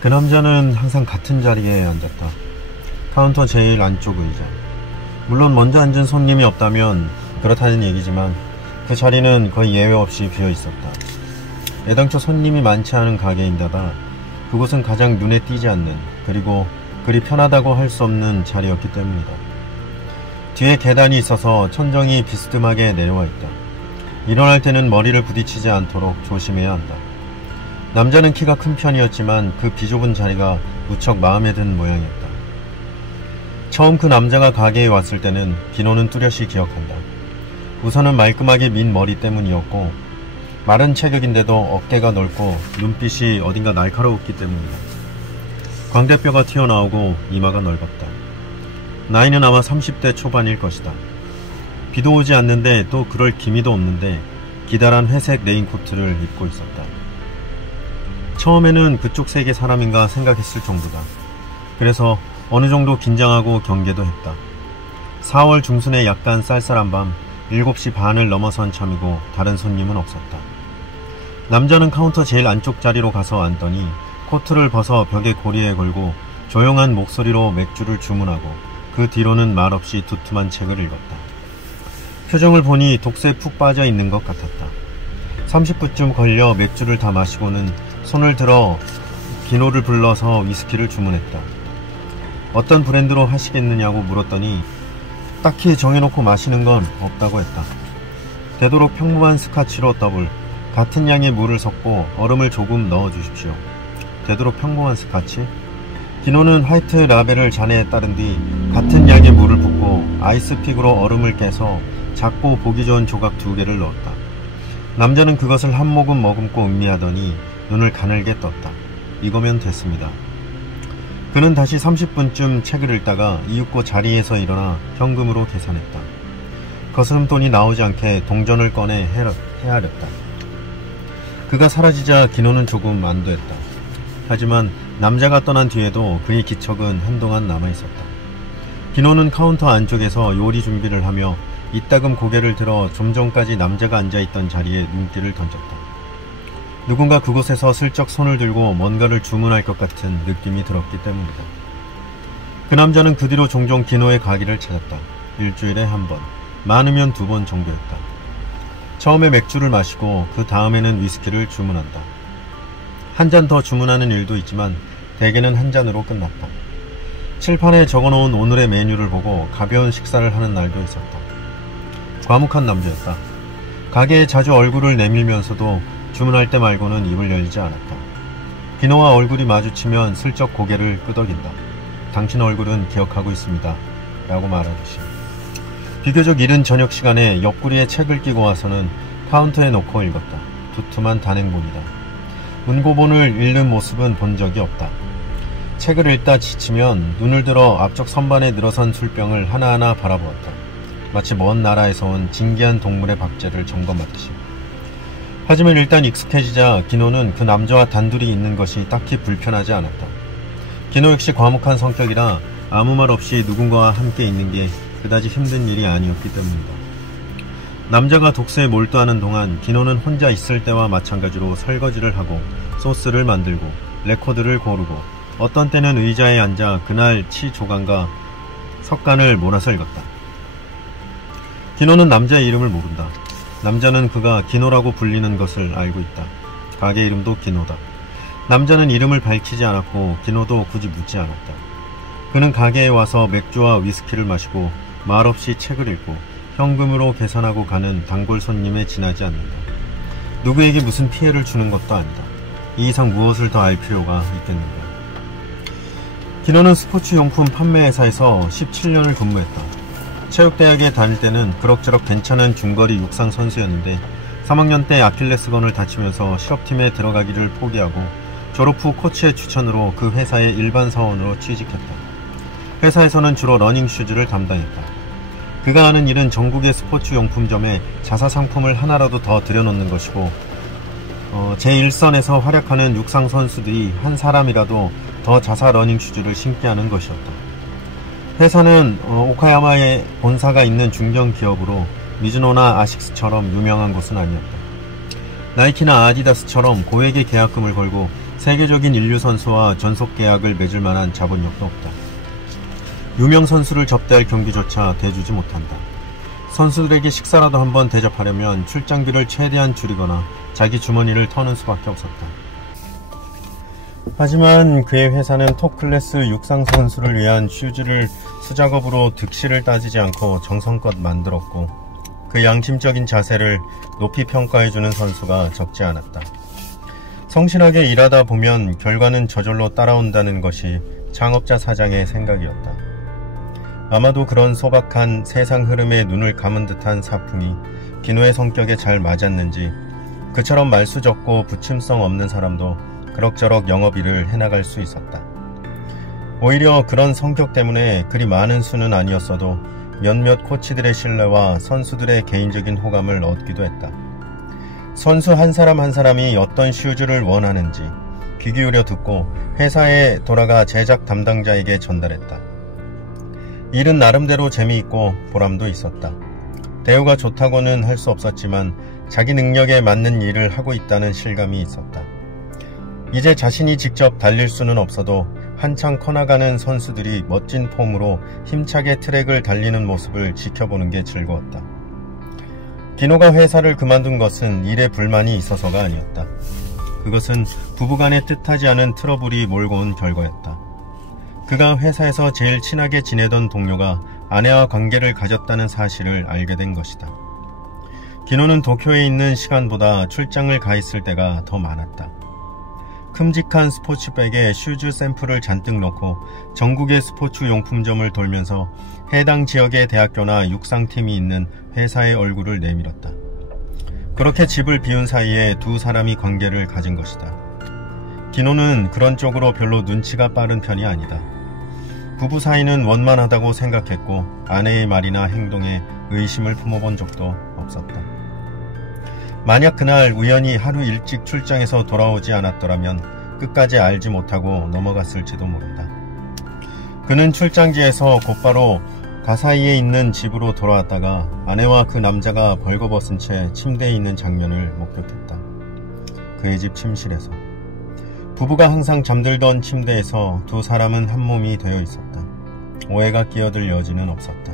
그 남자는 항상 같은 자리에 앉았다. 카운터 제일 안쪽 의자. 물론 먼저 앉은 손님이 없다면 그렇다는 얘기지만 그 자리는 거의 예외 없이 비어 있었다. 애당초 손님이 많지 않은 가게인데다 그곳은 가장 눈에 띄지 않는, 그리고 그리 편하다고 할 수 없는 자리였기 때문이다. 뒤에 계단이 있어서 천정이 비스듬하게 내려와 있다. 일어날 때는 머리를 부딪히지 않도록 조심해야 한다. 남자는 키가 큰 편이었지만 그 비좁은 자리가 무척 마음에 든 모양이었다. 처음 그 남자가 가게에 왔을 때는 기노는 뚜렷이 기억한다. 우선은 말끔하게 민 머리 때문이었고, 마른 체격인데도 어깨가 넓고 눈빛이 어딘가 날카로웠기 때문이다. 광대뼈가 튀어나오고 이마가 넓었다. 나이는 아마 30대 초반일 것이다. 비도 오지 않는데 또 그럴 기미도 없는데 기다란 회색 레인코트를 입고 있었다. 처음에는 그쪽 세계 사람인가 생각했을 정도다. 그래서 어느 정도 긴장하고 경계도 했다. 4월 중순에 약간 쌀쌀한 밤 7시 반을 넘어선 참이고 다른 손님은 없었다. 남자는 카운터 제일 안쪽 자리로 가서 앉더니 코트를 벗어 벽에 고리에 걸고 조용한 목소리로 맥주를 주문하고 그 뒤로는 말없이 두툼한 책을 읽었다. 표정을 보니 독세에 푹 빠져 있는 것 같았다. 30분쯤 걸려 맥주를 다 마시고는 손을 들어 기노를 불러서 위스키를 주문했다. 어떤 브랜드로 하시겠느냐고 물었더니 딱히 정해놓고 마시는 건 없다고 했다. 되도록 평범한 스카치로 더블, 같은 양의 물을 섞고 얼음을 조금 넣어주십시오. 되도록 평범한 스카치? 기노는 화이트 라벨을 잔에 따른 뒤 같은 양의 물을 붓고 아이스픽으로 얼음을 깨서 작고 보기 좋은 조각 2개를 넣었다. 남자는 그것을 한 모금 머금고 음미하더니 눈을 가늘게 떴다. 이거면 됐습니다. 그는 다시 30분쯤 책을 읽다가 이윽고 자리에서 일어나 현금으로 계산했다. 거스름돈이 나오지 않게 동전을 꺼내 헤아렸다. 그가 사라지자 기노는 조금 안도했다. 하지만 남자가 떠난 뒤에도 그의 기척은 한동안 남아있었다. 기노는 카운터 안쪽에서 요리 준비를 하며 이따금 고개를 들어 좀 전까지 남자가 앉아있던 자리에 눈길을 던졌다. 누군가 그곳에서 슬쩍 손을 들고 뭔가를 주문할 것 같은 느낌이 들었기 때문이다. 그 남자는 그 뒤로 종종 기노의 가기를 찾았다. 일주일에 한 번, 많으면 2번 정도였다. 처음에 맥주를 마시고 그 다음에는 위스키를 주문한다. 한 잔 더 주문하는 일도 있지만 대개는 한 잔으로 끝났다. 칠판에 적어놓은 오늘의 메뉴를 보고 가벼운 식사를 하는 날도 있었다. 과묵한 남자였다. 가게에 자주 얼굴을 내밀면서도 주문할 때 말고는 입을 열지 않았다. 기노와 얼굴이 마주치면 슬쩍 고개를 끄덕인다. 당신 얼굴은 기억하고 있습니다. 라고 말하듯이. 비교적 이른 저녁 시간에 옆구리에 책을 끼고 와서는 카운터에 놓고 읽었다. 두툼한 단행본이다. 문고본을 읽는 모습은 본 적이 없다. 책을 읽다 지치면 눈을 들어 앞쪽 선반에 늘어선 술병을 하나하나 바라보았다. 마치 먼 나라에서 온 진기한 동물의 박제를 점검하듯이. 하지만 일단 익숙해지자 기노는 그 남자와 단둘이 있는 것이 딱히 불편하지 않았다. 기노 역시 과묵한 성격이라 아무 말 없이 누군가와 함께 있는 게 그다지 힘든 일이 아니었기 때문이다. 남자가 독서에 몰두하는 동안 기노는 혼자 있을 때와 마찬가지로 설거지를 하고 소스를 만들고 레코드를 고르고 어떤 때는 의자에 앉아 그날 치 조각과 석간을 몰아서 읽었다. 기노는 남자의 이름을 모른다. 남자는 그가 기노라고 불리는 것을 알고 있다. 가게 이름도 기노다. 남자는 이름을 밝히지 않았고 기노도 굳이 묻지 않았다. 그는 가게에 와서 맥주와 위스키를 마시고 말없이 책을 읽고 현금으로 계산하고 가는 단골 손님에 지나지 않는다. 누구에게 무슨 피해를 주는 것도 아니다. 이 이상 무엇을 더 알 필요가 있겠는가. 기노는 스포츠용품 판매회사에서 17년을 근무했다. 체육대학에 다닐 때는 그럭저럭 괜찮은 중거리 육상 선수였는데 3학년 때 아킬레스건을 다치면서 실업팀에 들어가기를 포기하고 졸업 후 코치의 추천으로 그 회사의 일반 사원으로 취직했다. 회사에서는 주로 러닝슈즈를 담당했다. 그가 하는 일은 전국의 스포츠용품점에 자사 상품을 하나라도 더 들여놓는 것이고 제1선에서 활약하는 육상 선수들이 한 사람이라도 더 자사 러닝슈즈를 신게 하는 것이었다. 회사는 오카야마에 본사가 있는 중견기업으로 미즈노나 아식스처럼 유명한 곳은 아니었다. 나이키나 아디다스처럼 고액의 계약금을 걸고 세계적인 인류 선수와 전속 계약을 맺을 만한 자본력도 없다. 유명 선수를 접대할 경기조차 대주지 못한다. 선수들에게 식사라도 한번 대접하려면 출장비를 최대한 줄이거나 자기 주머니를 터는 수밖에 없었다. 하지만 그의 회사는 톱클래스 육상 선수를 위한 슈즈를 수작업으로 득실을 따지지 않고 정성껏 만들었고, 그 양심적인 자세를 높이 평가해주는 선수가 적지 않았다. 성실하게 일하다 보면 결과는 저절로 따라온다는 것이 창업자 사장의 생각이었다. 아마도 그런 소박한 세상 흐름에 눈을 감은 듯한 사풍이 기노의 성격에 잘 맞았는지 그처럼 말수 적고 부침성 없는 사람도 그럭저럭 영업일을 해나갈 수 있었다. 오히려 그런 성격 때문에 그리 많은 수는 아니었어도 몇몇 코치들의 신뢰와 선수들의 개인적인 호감을 얻기도 했다. 선수 한 사람 한 사람이 어떤 슈즈를 원하는지 귀 기울여 듣고 회사에 돌아가 제작 담당자에게 전달했다. 일은 나름대로 재미있고 보람도 있었다. 대우가 좋다고는 할 수 없었지만 자기 능력에 맞는 일을 하고 있다는 실감이 있었다. 이제 자신이 직접 달릴 수는 없어도 한창 커나가는 선수들이 멋진 폼으로 힘차게 트랙을 달리는 모습을 지켜보는 게 즐거웠다. 기노가 회사를 그만둔 것은 일에 불만이 있어서가 아니었다. 그것은 부부간에 뜻하지 않은 트러블이 몰고 온 결과였다. 그가 회사에서 제일 친하게 지내던 동료가 아내와 관계를 가졌다는 사실을 알게 된 것이다. 기노는 도쿄에 있는 시간보다 출장을 가 있을 때가 더 많았다. 큼직한 스포츠백에 슈즈 샘플을 잔뜩 넣고 전국의 스포츠 용품점을 돌면서 해당 지역의 대학교나 육상팀이 있는 회사의 얼굴을 내밀었다. 그렇게 집을 비운 사이에 두 사람이 관계를 가진 것이다. 기노는 그런 쪽으로 별로 눈치가 빠른 편이 아니다. 부부 사이는 원만하다고 생각했고 아내의 말이나 행동에 의심을 품어본 적도 없었다. 만약 그날 우연히 하루 일찍 출장에서 돌아오지 않았더라면 끝까지 알지 못하고 넘어갔을지도 모른다. 그는 출장지에서 곧바로 가사이에 있는 집으로 돌아왔다가 아내와 그 남자가 벌거벗은 채 침대에 있는 장면을 목격했다. 그의 집 침실에서. 부부가 항상 잠들던 침대에서 두 사람은 한 몸이 되어 있었다. 오해가 끼어들 여지는 없었다.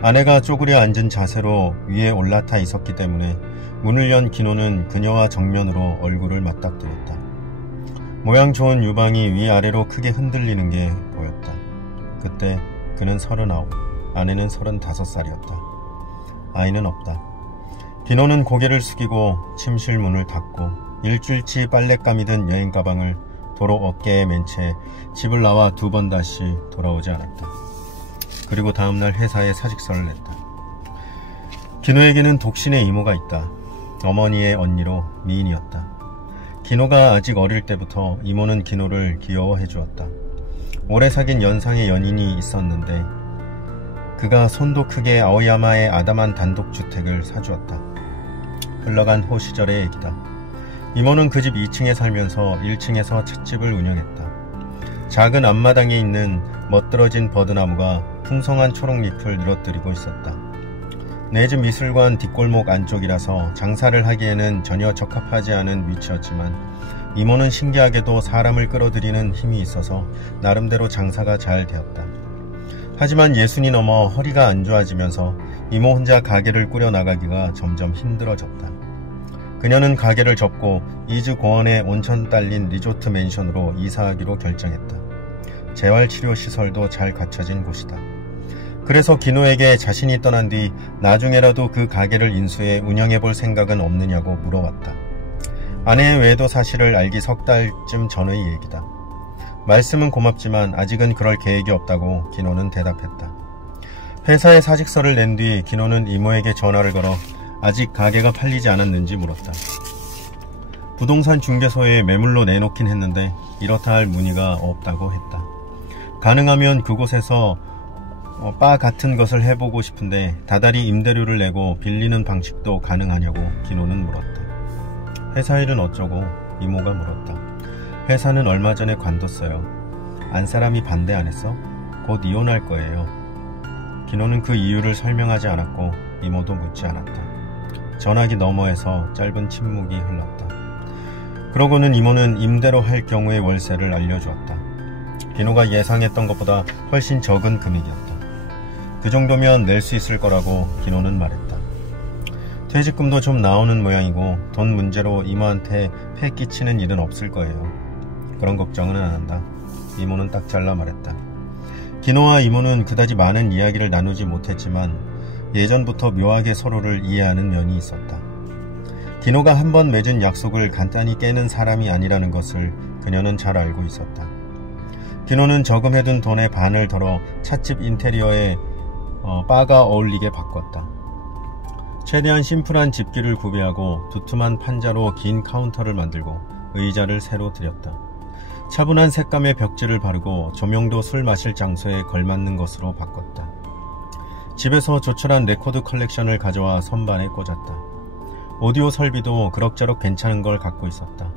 아내가 쪼그려 앉은 자세로 위에 올라타 있었기 때문에 문을 연 기노는 그녀와 정면으로 얼굴을 맞닥뜨렸다. 모양 좋은 유방이 위아래로 크게 흔들리는 게 보였다. 그때 그는 39, 아내는 35살이었다. 아이는 없다. 기노는 고개를 숙이고 침실 문을 닫고 일주일치 빨랫감이 든 여행 가방을 도로 어깨에 맨 채 집을 나와 2번 다시 돌아오지 않았다. 그리고 다음날 회사에 사직서를 냈다. 기노에게는 독신의 이모가 있다. 어머니의 언니로 미인이었다. 기노가 아직 어릴 때부터 이모는 기노를 귀여워해 주었다. 오래 사귄 연상의 연인이 있었는데 그가 손도 크게 아오야마의 아담한 단독주택을 사주었다. 흘러간 호 시절의 얘기다. 이모는 그 집 2층에 살면서 1층에서 찻집을 운영했다. 작은 앞마당에 있는 멋들어진 버드나무가 풍성한 초록잎을 늘어뜨리고 있었다. 내 집 미술관 뒷골목 안쪽이라서 장사를 하기에는 전혀 적합하지 않은 위치였지만 이모는 신기하게도 사람을 끌어들이는 힘이 있어서 나름대로 장사가 잘 되었다. 하지만 60이 넘어 허리가 안 좋아지면서 이모 혼자 가게를 꾸려나가기가 점점 힘들어졌다. 그녀는 가게를 접고 이즈 공원에 온천 딸린 리조트 맨션으로 이사하기로 결정했다. 재활치료시설도 잘 갖춰진 곳이다. 그래서 기노에게 자신이 떠난 뒤 나중에라도 그 가게를 인수해 운영해볼 생각은 없느냐고 물어왔다. 아내의 외도 사실을 알기 석 달쯤 전의 얘기다. 말씀은 고맙지만 아직은 그럴 계획이 없다고 기노는 대답했다. 회사에 사직서를 낸 뒤 기노는 이모에게 전화를 걸어 아직 가게가 팔리지 않았는지 물었다. 부동산 중개소에 매물로 내놓긴 했는데 이렇다 할 문의가 없다고 했다. 가능하면 그곳에서 바 같은 것을 해보고 싶은데 다달이 임대료를 내고 빌리는 방식도 가능하냐고 기노는 물었다. 회사 일은 어쩌고 이모가 물었다. 회사는 얼마 전에 관뒀어요. 안 사람이 반대 안 했어? 곧 이혼할 거예요. 기노는 그 이유를 설명하지 않았고 이모도 묻지 않았다. 전화기 너머에서 짧은 침묵이 흘렀다. 그러고는 이모는 임대로 할 경우의 월세를 알려주었다. 기노가 예상했던 것보다 훨씬 적은 금액이었다. 그 정도면 낼 수 있을 거라고 기노는 말했다. 퇴직금도 좀 나오는 모양이고 돈 문제로 이모한테 폐 끼치는 일은 없을 거예요. 그런 걱정은 안 한다. 이모는 딱 잘라 말했다. 기노와 이모는 그다지 많은 이야기를 나누지 못했지만 예전부터 묘하게 서로를 이해하는 면이 있었다. 기노가 한 번 맺은 약속을 간단히 깨는 사람이 아니라는 것을 그녀는 잘 알고 있었다. 기노는 저금해둔 돈의 반을 덜어 찻집 인테리어에 바가 어울리게 바꿨다. 최대한 심플한 집기를 구비하고 두툼한 판자로 긴 카운터를 만들고 의자를 새로 들였다. 차분한 색감의 벽지를 바르고 조명도 술 마실 장소에 걸맞는 것으로 바꿨다. 집에서 조촐한 레코드 컬렉션을 가져와 선반에 꽂았다. 오디오 설비도 그럭저럭 괜찮은 걸 갖고 있었다.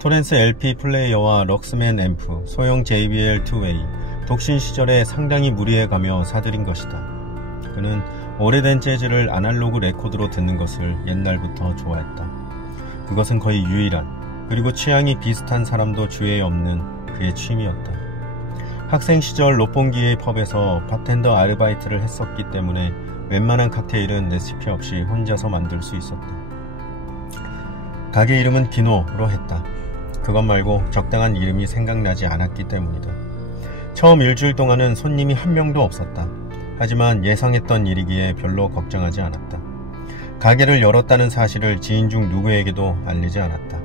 토렌스 LP 플레이어와 럭스맨 앰프, 소형 JBL 2웨이, 독신 시절에 상당히 무리해가며 사들인 것이다. 그는 오래된 재즈를 아날로그 레코드로 듣는 것을 옛날부터 좋아했다. 그것은 거의 유일한, 그리고 취향이 비슷한 사람도 주위에 없는 그의 취미였다. 학생 시절 롯봉기의 펍에서 바텐더 아르바이트를 했었기 때문에 웬만한 칵테일은 레시피 없이 혼자서 만들 수 있었다. 가게 이름은 기노로 했다. 그것 말고 적당한 이름이 생각나지 않았기 때문이다. 처음 일주일 동안은 손님이 한 명도 없었다. 하지만 예상했던 일이기에 별로 걱정하지 않았다. 가게를 열었다는 사실을 지인 중 누구에게도 알리지 않았다.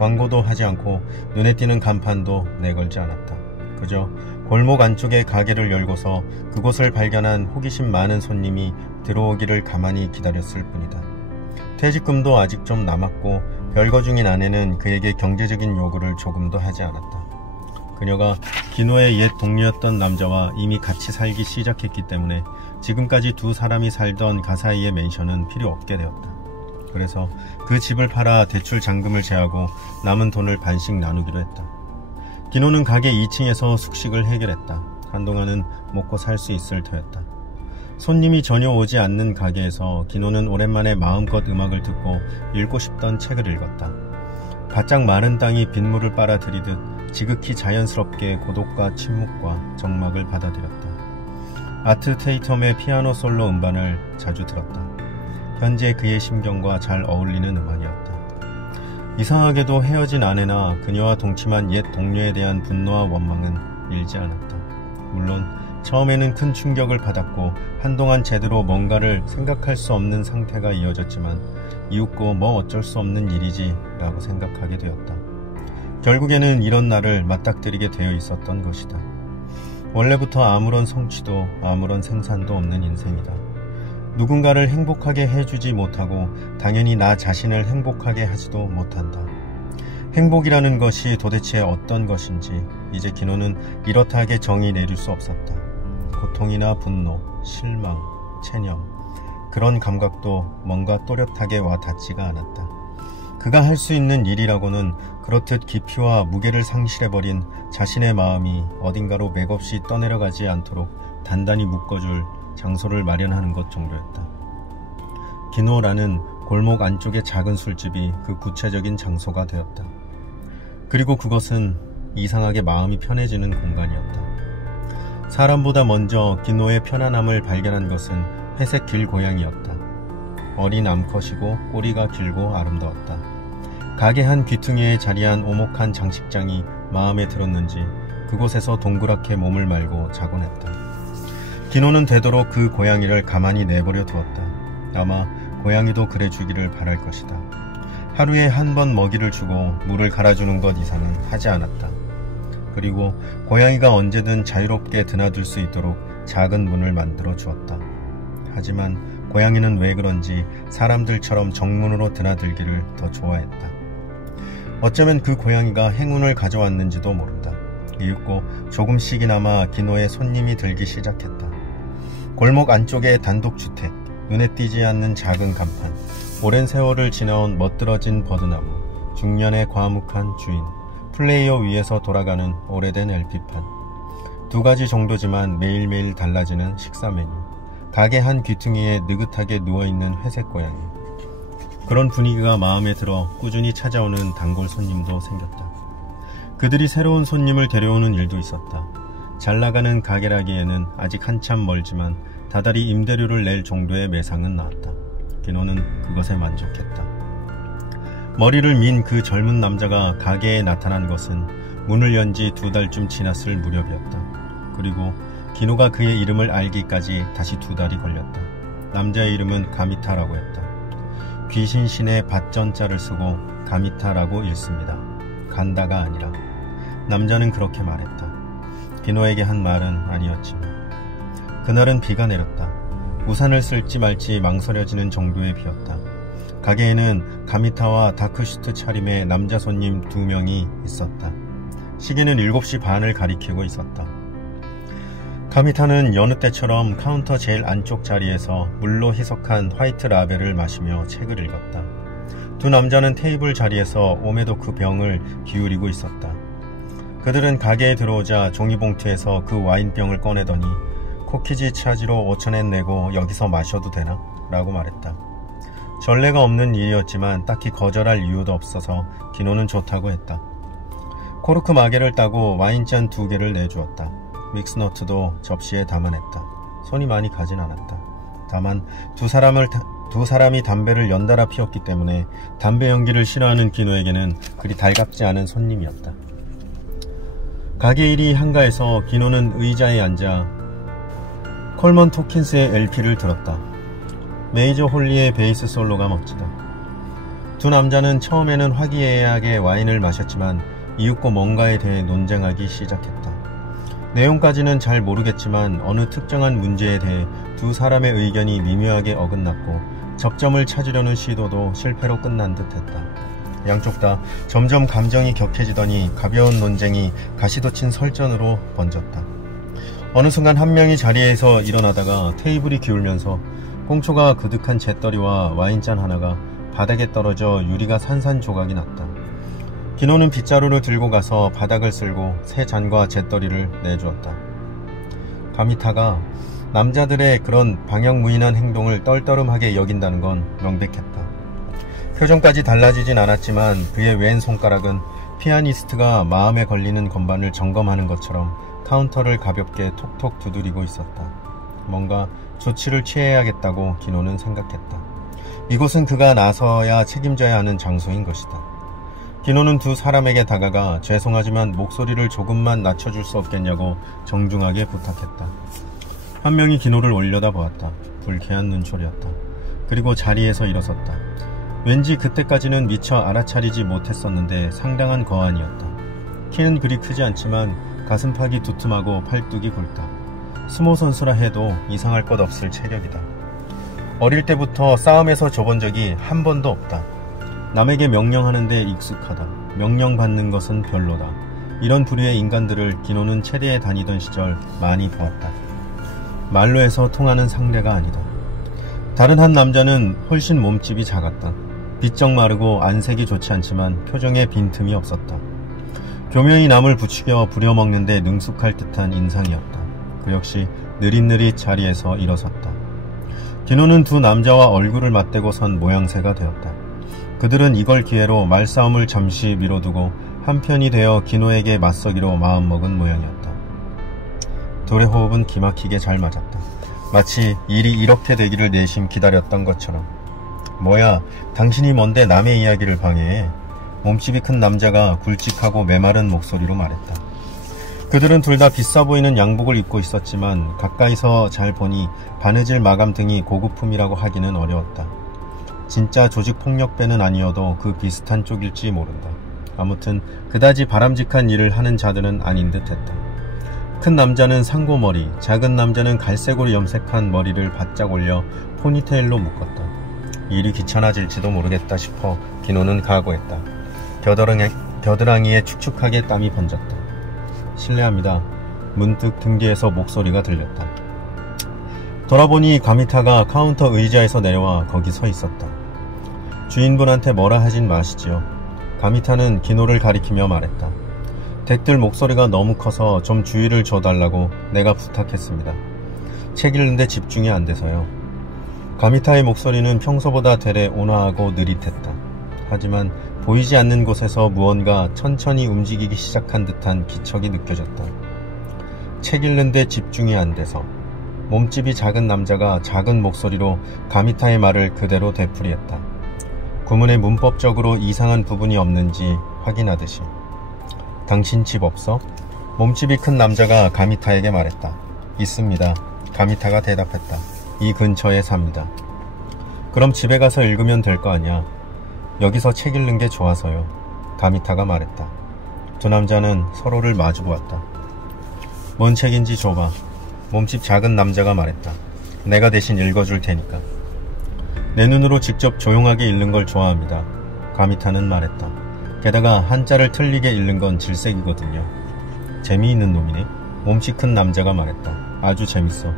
광고도 하지 않고 눈에 띄는 간판도 내걸지 않았다. 그저 골목 안쪽에 가게를 열고서 그곳을 발견한 호기심 많은 손님이 들어오기를 가만히 기다렸을 뿐이다. 퇴직금도 아직 좀 남았고 별거 중인 아내는 그에게 경제적인 요구를 조금도 하지 않았다. 그녀가 기노의 옛 동료였던 남자와 이미 같이 살기 시작했기 때문에 지금까지 두 사람이 살던 가사이의 맨션은 필요 없게 되었다. 그래서 그 집을 팔아 대출 잔금을 제하고 남은 돈을 반씩 나누기로 했다. 기노는 가게 2층에서 숙식을 해결했다. 한동안은 먹고 살 수 있을 터였다. 손님이 전혀 오지 않는 가게에서 기노는 오랜만에 마음껏 음악을 듣고 읽고 싶던 책을 읽었다. 바짝 마른 땅이 빗물을 빨아들이듯 지극히 자연스럽게 고독과 침묵과 정막을 받아들였다. 아트 테이텀의 피아노 솔로 음반을 자주 들었다. 현재 그의 심경과 잘 어울리는 음악이었다. 이상하게도 헤어진 아내나 그녀와 동침한 옛 동료에 대한 분노와 원망은 일지 않았다. 물론 처음에는 큰 충격을 받았고 한동안 제대로 뭔가를 생각할 수 없는 상태가 이어졌지만 이웃고 뭐 어쩔 수 없는 일이지 라고 생각하게 되었다. 결국에는 이런 날을 맞닥뜨리게 되어 있었던 것이다. 원래부터 아무런 성취도 아무런 생산도 없는 인생이다. 누군가를 행복하게 해주지 못하고 당연히 나 자신을 행복하게 하지도 못한다. 행복이라는 것이 도대체 어떤 것인지 이제 기노는 이렇다하게 정의 내릴 수 없었다. 고통이나 분노, 실망, 체념, 그런 감각도 뭔가 또렷하게 와 닿지가 않았다. 그가 할 수 있는 일이라고는 그렇듯 깊이와 무게를 상실해버린 자신의 마음이 어딘가로 맥없이 떠내려가지 않도록 단단히 묶어줄 장소를 마련하는 것 정도였다. 기노라는 골목 안쪽의 작은 술집이 그 구체적인 장소가 되었다. 그리고 그것은 이상하게 마음이 편해지는 공간이었다. 사람보다 먼저 기노의 편안함을 발견한 것은 회색 길고양이였다. 어린 암컷이고 꼬리가 길고 아름다웠다. 가게 한 귀퉁이에 자리한 오목한 장식장이 마음에 들었는지 그곳에서 동그랗게 몸을 말고 자곤 했다. 기노는 되도록 그 고양이를 가만히 내버려 두었다. 아마 고양이도 그래 주기를 바랄 것이다. 하루에 한 번 먹이를 주고 물을 갈아주는 것 이상은 하지 않았다. 그리고 고양이가 언제든 자유롭게 드나들 수 있도록 작은 문을 만들어 주었다. 하지만 고양이는 왜 그런지 사람들처럼 정문으로 드나들기를 더 좋아했다. 어쩌면 그 고양이가 행운을 가져왔는지도 모른다. 이윽고 조금씩이나마 기노의 손님이 들기 시작했다. 골목 안쪽의 단독주택, 눈에 띄지 않는 작은 간판, 오랜 세월을 지나온 멋들어진 버드나무, 중년의 과묵한 주인, 플레이어 위에서 돌아가는 오래된 LP판. 두 가지 정도지만 매일매일 달라지는 식사 메뉴. 가게 한 귀퉁이에 느긋하게 누워있는 회색 고양이. 그런 분위기가 마음에 들어 꾸준히 찾아오는 단골 손님도 생겼다. 그들이 새로운 손님을 데려오는 일도 있었다. 잘 나가는 가게라기에는 아직 한참 멀지만 다달이 임대료를 낼 정도의 매상은 나왔다. 기노는 그것에 만족했다. 머리를 민 그 젊은 남자가 가게에 나타난 것은 문을 연 지 2달쯤 지났을 무렵이었다. 그리고 기노가 그의 이름을 알기까지 다시 2달이 걸렸다. 남자의 이름은 가미타라고 했다. 귀신신의 밭전자를 쓰고 가미타라고 읽습니다. 간다가 아니라. 남자는 그렇게 말했다. 기노에게 한 말은 아니었지만. 그날은 비가 내렸다. 우산을 쓸지 말지 망설여지는 정도의 비였다. 가게에는 가미타와 다크슈트 차림의 남자 손님 2명이 있었다. 시계는 7시 반을 가리키고 있었다. 가미타는 여느 때처럼 카운터 제일 안쪽 자리에서 물로 희석한 화이트 라벨을 마시며 책을 읽었다. 2 남자는 테이블 자리에서 오메도크 병을 기울이고 있었다. 그들은 가게에 들어오자 종이봉투에서 그 와인병을 꺼내더니 코키지 차지로 5,000엔 내고 여기서 마셔도 되나? 라고 말했다. 전례가 없는 일이었지만 딱히 거절할 이유도 없어서 기노는 좋다고 했다. 코르크 마개를 따고 와인잔 2개를 내주었다. 믹스너트도 접시에 담아냈다. 손이 많이 가진 않았다. 다만 두 사람이 담배를 연달아 피웠기 때문에 담배 연기를 싫어하는 기노에게는 그리 달갑지 않은 손님이었다. 가게 일이 한가해서 기노는 의자에 앉아 콜먼 토킨스의 LP를 들었다. 메이저 홀리의 베이스 솔로가 멋지다. 2 남자는 처음에는 화기애애하게 와인을 마셨지만 이윽고 뭔가에 대해 논쟁하기 시작했다. 내용까지는 잘 모르겠지만 어느 특정한 문제에 대해 2 사람의 의견이 미묘하게 어긋났고 접점을 찾으려는 시도도 실패로 끝난 듯했다. 양쪽 다 점점 감정이 격해지더니 가벼운 논쟁이 가시돋친 설전으로 번졌다. 어느 순간 한 명이 자리에서 일어나다가 테이블이 기울면서 꽁초가 그득한 잿더리와 와인잔 하나가 바닥에 떨어져 유리가 산산조각이 났다. 기노는 빗자루를 들고 가서 바닥을 쓸고 새 잔과 잿더리를 내주었다. 가미타가 남자들의 그런 방향무인한 행동을 떨떠름하게 여긴다는 건 명백했다. 표정까지 달라지진 않았지만 그의 왼 손가락은 피아니스트가 마음에 걸리는 건반을 점검하는 것처럼 카운터를 가볍게 톡톡 두드리고 있었다. 뭔가 조치를 취해야겠다고 기노는 생각했다. 이곳은 그가 나서야 책임져야 하는 장소인 것이다. 기노는 2 사람에게 다가가 죄송하지만 목소리를 조금만 낮춰줄 수 없겠냐고 정중하게 부탁했다. 한 명이 기노를 올려다보았다. 불쾌한 눈초리였다. 그리고 자리에서 일어섰다. 왠지 그때까지는 미처 알아차리지 못했었는데 상당한 거안이었다. 키는 그리 크지 않지만 가슴팍이 두툼하고 팔뚝이 굵다. 수모 선수라 해도 이상할 것 없을 체격이다. 어릴 때부터 싸움에서 져본 적이 한 번도 없다. 남에게 명령하는데 익숙하다. 명령받는 것은 별로다. 이런 부류의 인간들을 기노는 체대에 다니던 시절 많이 보았다. 말로 해서 통하는 상대가 아니다. 다른 한 남자는 훨씬 몸집이 작았다. 비쩍 마르고 안색이 좋지 않지만 표정에 빈틈이 없었다. 교묘히 남을 부추겨 부려먹는데 능숙할 듯한 인상이었다. 그 역시 느릿느릿 자리에서 일어섰다. 기노는 2 남자와 얼굴을 맞대고 선 모양새가 되었다. 그들은 이걸 기회로 말싸움을 잠시 미뤄두고 한편이 되어 기노에게 맞서기로 마음먹은 모양이었다. 둘의 호흡은 기막히게 잘 맞았다. 마치 일이 이렇게 되기를 내심 기다렸던 것처럼. 뭐야, 당신이 뭔데 남의 이야기를 방해해? 몸집이 큰 남자가 굵직하고 메마른 목소리로 말했다. 그들은 둘 다 비싸 보이는 양복을 입고 있었지만 가까이서 잘 보니 바느질 마감 등이 고급품이라고 하기는 어려웠다. 진짜 조직폭력배는 아니어도 그 비슷한 쪽일지 모른다. 아무튼 그다지 바람직한 일을 하는 자들은 아닌 듯했다. 큰 남자는 상고머리, 작은 남자는 갈색으로 염색한 머리를 바짝 올려 포니테일로 묶었다. 일이 귀찮아질지도 모르겠다 싶어 기노는 각오했다. 겨드랑이에 축축하게 땀이 번졌다. 실례합니다. 문득 등 뒤에서 목소리가 들렸다. 돌아보니 가미타가 카운터 의자에서 내려와 거기 서 있었다. 주인분한테 뭐라 하진 마시지요. 가미타는 기노를 가리키며 말했다. 댁들 목소리가 너무 커서 좀 주의를 줘달라고 내가 부탁했습니다. 책 읽는데 집중이 안 돼서요. 가미타의 목소리는 평소보다 되레 온화하고 느릿했다. 하지만 보이지 않는 곳에서 무언가 천천히 움직이기 시작한 듯한 기척이 느껴졌다. 책 읽는데 집중이 안 돼서. 몸집이 작은 남자가 작은 목소리로 가미타의 말을 그대로 되풀이했다. 구문에 문법적으로 이상한 부분이 없는지 확인하듯이. 당신 집 없어? 몸집이 큰 남자가 가미타에게 말했다. 있습니다. 가미타가 대답했다. 이 근처에 삽니다. 그럼 집에 가서 읽으면 될 거 아니야. 여기서 책 읽는 게 좋아서요. 가미타가 말했다. 두 남자는 서로를 마주보았다. 뭔 책인지 줘봐. 몸집 작은 남자가 말했다. 내가 대신 읽어줄 테니까. 내 눈으로 직접 조용하게 읽는 걸 좋아합니다. 가미타는 말했다. 게다가 한자를 틀리게 읽는 건 질색이거든요. 재미있는 놈이네. 몸집 큰 남자가 말했다. 아주 재밌어.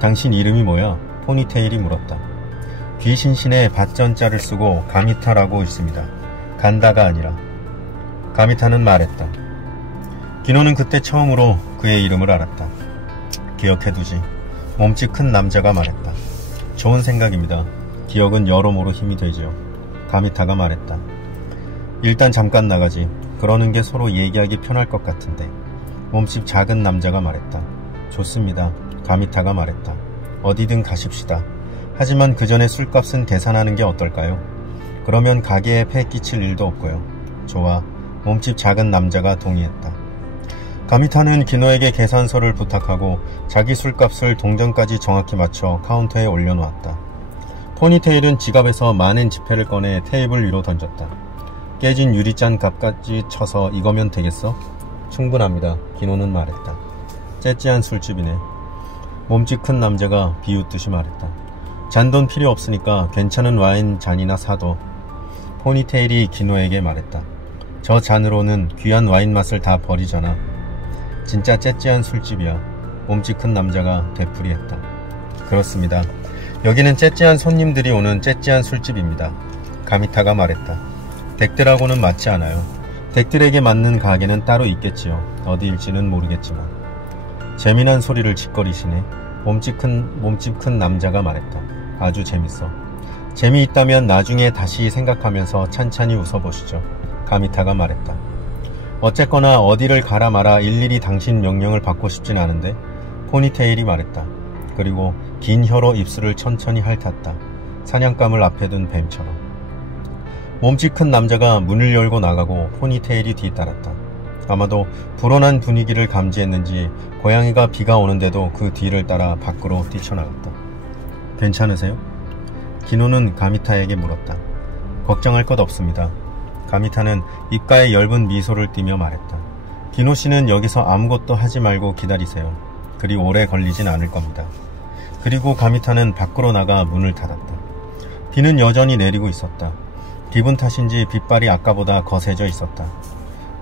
당신 이름이 뭐야? 포니테일이 물었다. 귀신신의 밭전자를 쓰고 가미타라고 있습니다. 간다가 아니라. 가미타는 말했다. 기노는 그때 처음으로 그의 이름을 알았다. 기억해두지. 몸집 큰 남자가 말했다. 좋은 생각입니다. 기억은 여러모로 힘이 되지요. 가미타가 말했다. 일단 잠깐 나가지. 그러는 게 서로 얘기하기 편할 것 같은데. 몸집 작은 남자가 말했다. 좋습니다. 가미타가 말했다. 어디든 가십시다. 하지만 그 전에 술값은 계산하는 게 어떨까요? 그러면 가게에 폐 끼칠 일도 없고요. 좋아. 몸집 작은 남자가 동의했다. 가미타는 기노에게 계산서를 부탁하고 자기 술값을 동전까지 정확히 맞춰 카운터에 올려놓았다. 포니테일은 지갑에서 많은 지폐를 꺼내 테이블 위로 던졌다. 깨진 유리잔 값까지 쳐서 이거면 되겠어? 충분합니다. 기노는 말했다. 째째한 술집이네. 몸집 큰 남자가 비웃듯이 말했다. 잔돈 필요 없으니까 괜찮은 와인 잔이나 사둬. 포니테일이 기노에게 말했다. 저 잔으로는 귀한 와인 맛을 다 버리잖아. 진짜 째째한 술집이야. 몸집 큰 남자가 되풀이했다. 그렇습니다. 여기는 째째한 손님들이 오는 째째한 술집입니다. 가미타가 말했다. 댁들하고는 맞지 않아요. 댁들에게 맞는 가게는 따로 있겠지요. 어디일지는 모르겠지만. 재미난 소리를 짓거리시네. 몸집 큰 남자가 말했다. 아주 재밌어. 재미있다면 나중에 다시 생각하면서 찬찬히 웃어보시죠. 가미타가 말했다. 어쨌거나 어디를 가라 마라 일일이 당신 명령을 받고 싶진 않은데. 포니테일이 말했다. 그리고 긴 혀로 입술을 천천히 핥았다. 사냥감을 앞에 둔 뱀처럼. 몸집 큰 남자가 문을 열고 나가고 포니테일이 뒤따랐다. 아마도 불온한 분위기를 감지했는지 고양이가 비가 오는데도 그 뒤를 따라 밖으로 뛰쳐나갔다. 괜찮으세요? 기노는 가미타에게 물었다. 걱정할 것 없습니다. 가미타는 입가에 엷은 미소를 띠며 말했다. 기노 씨는 여기서 아무것도 하지 말고 기다리세요. 그리 오래 걸리진 않을 겁니다. 그리고 가미타는 밖으로 나가 문을 닫았다. 비는 여전히 내리고 있었다. 기분 탓인지 빗발이 아까보다 거세져 있었다.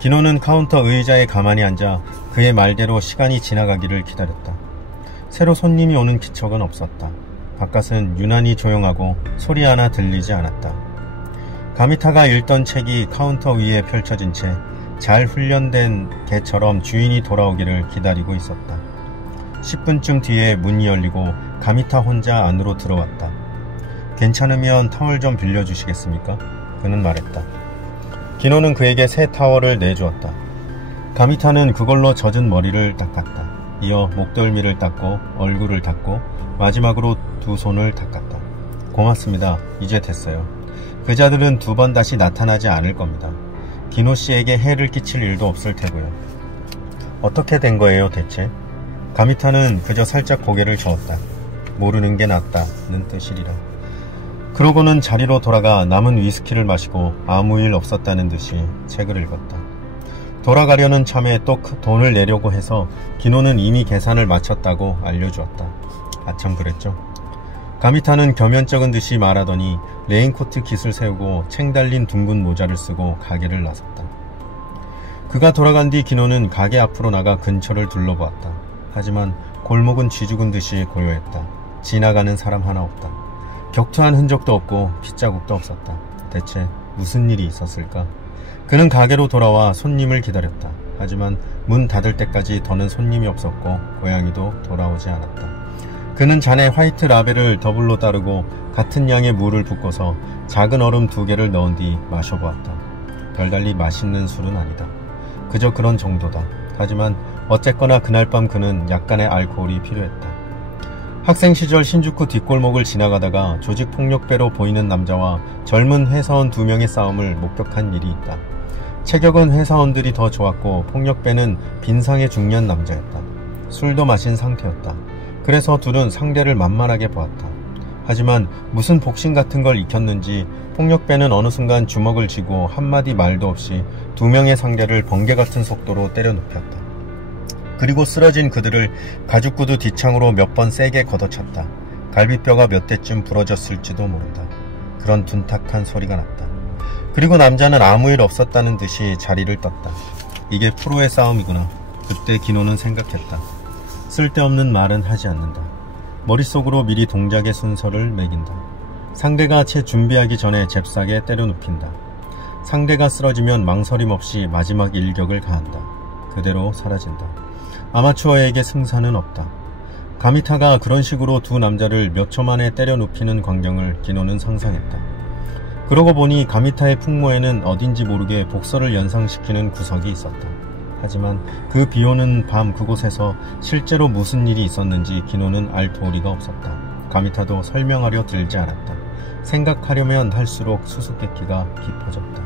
기노는 카운터 의자에 가만히 앉아 그의 말대로 시간이 지나가기를 기다렸다. 새로 손님이 오는 기척은 없었다. 바깥은 유난히 조용하고 소리 하나 들리지 않았다. 가미타가 읽던 책이 카운터 위에 펼쳐진 채 잘 훈련된 개처럼 주인이 돌아오기를 기다리고 있었다. 10분쯤 뒤에 문이 열리고 가미타 혼자 안으로 들어왔다. 괜찮으면 타월 좀 빌려주시겠습니까? 그는 말했다. 기노는 그에게 새 타월을 내주었다. 가미타는 그걸로 젖은 머리를 닦았다. 이어 목덜미를 닦고 얼굴을 닦고 마지막으로 두 손을 닦았다. 고맙습니다. 이제 됐어요. 그자들은 두 번 다시 나타나지 않을 겁니다. 기노 씨에게 해를 끼칠 일도 없을 테고요. 어떻게 된 거예요 대체? 가미타는 그저 살짝 고개를 저었다. 모르는 게 낫다는 뜻이리라. 그러고는 자리로 돌아가 남은 위스키를 마시고 아무 일 없었다는 듯이 책을 읽었다. 돌아가려는 참에 또 돈을 내려고 해서 기노는 이미 계산을 마쳤다고 알려주었다. 아참 그랬죠. 가미타는 겸연쩍은 듯이 말하더니 레인코트 깃을 세우고 챙 달린 둥근 모자를 쓰고 가게를 나섰다. 그가 돌아간 뒤 기노는 가게 앞으로 나가 근처를 둘러보았다. 하지만 골목은 쥐죽은 듯이 고요했다. 지나가는 사람 하나 없다. 격투한 흔적도 없고 핏자국도 없었다. 대체 무슨 일이 있었을까? 그는 가게로 돌아와 손님을 기다렸다. 하지만 문 닫을 때까지 더는 손님이 없었고 고양이도 돌아오지 않았다. 그는 잔에 화이트 라벨을 더블로 따르고 같은 양의 물을 붓고서 작은 얼음 2개를 넣은 뒤 마셔보았다. 별달리 맛있는 술은 아니다. 그저 그런 정도다. 하지만 어쨌거나 그날 밤 그는 약간의 알코올이 필요했다. 학생 시절 신주쿠 뒷골목을 지나가다가 조직폭력배로 보이는 남자와 젊은 회사원 2명의 싸움을 목격한 일이 있다. 체격은 회사원들이 더 좋았고 폭력배는 빈상에 중년 남자였다. 술도 마신 상태였다. 그래서 둘은 상대를 만만하게 보았다. 하지만 무슨 복싱 같은 걸 익혔는지 폭력배는 어느 순간 주먹을 쥐고 한마디 말도 없이 2명의 상대를 번개 같은 속도로 때려 눕혔다. 그리고 쓰러진 그들을 가죽구두 뒷창으로 몇 번 세게 걷어찼다. 갈비뼈가 몇 대쯤 부러졌을지도 모른다. 그런 둔탁한 소리가 났다. 그리고 남자는 아무 일 없었다는 듯이 자리를 떴다. 이게 프로의 싸움이구나. 그때 기노는 생각했다. 쓸데없는 말은 하지 않는다. 머릿속으로 미리 동작의 순서를 매긴다. 상대가 채 준비하기 전에 잽싸게 때려 눕힌다. 상대가 쓰러지면 망설임 없이 마지막 일격을 가한다. 그대로 사라진다. 아마추어에게 승산은 없다. 가미타가 그런 식으로 2 남자를 몇 초 만에 때려 눕히는 광경을 기노는 상상했다. 그러고 보니 가미타의 풍모에는 어딘지 모르게 복서를 연상시키는 구석이 있었다. 하지만 그 비오는 밤 그곳에서 실제로 무슨 일이 있었는지 기노는 알 도리가 없었다. 가미타도 설명하려 들지 않았다. 생각하려면 할수록 수수께끼가 깊어졌다.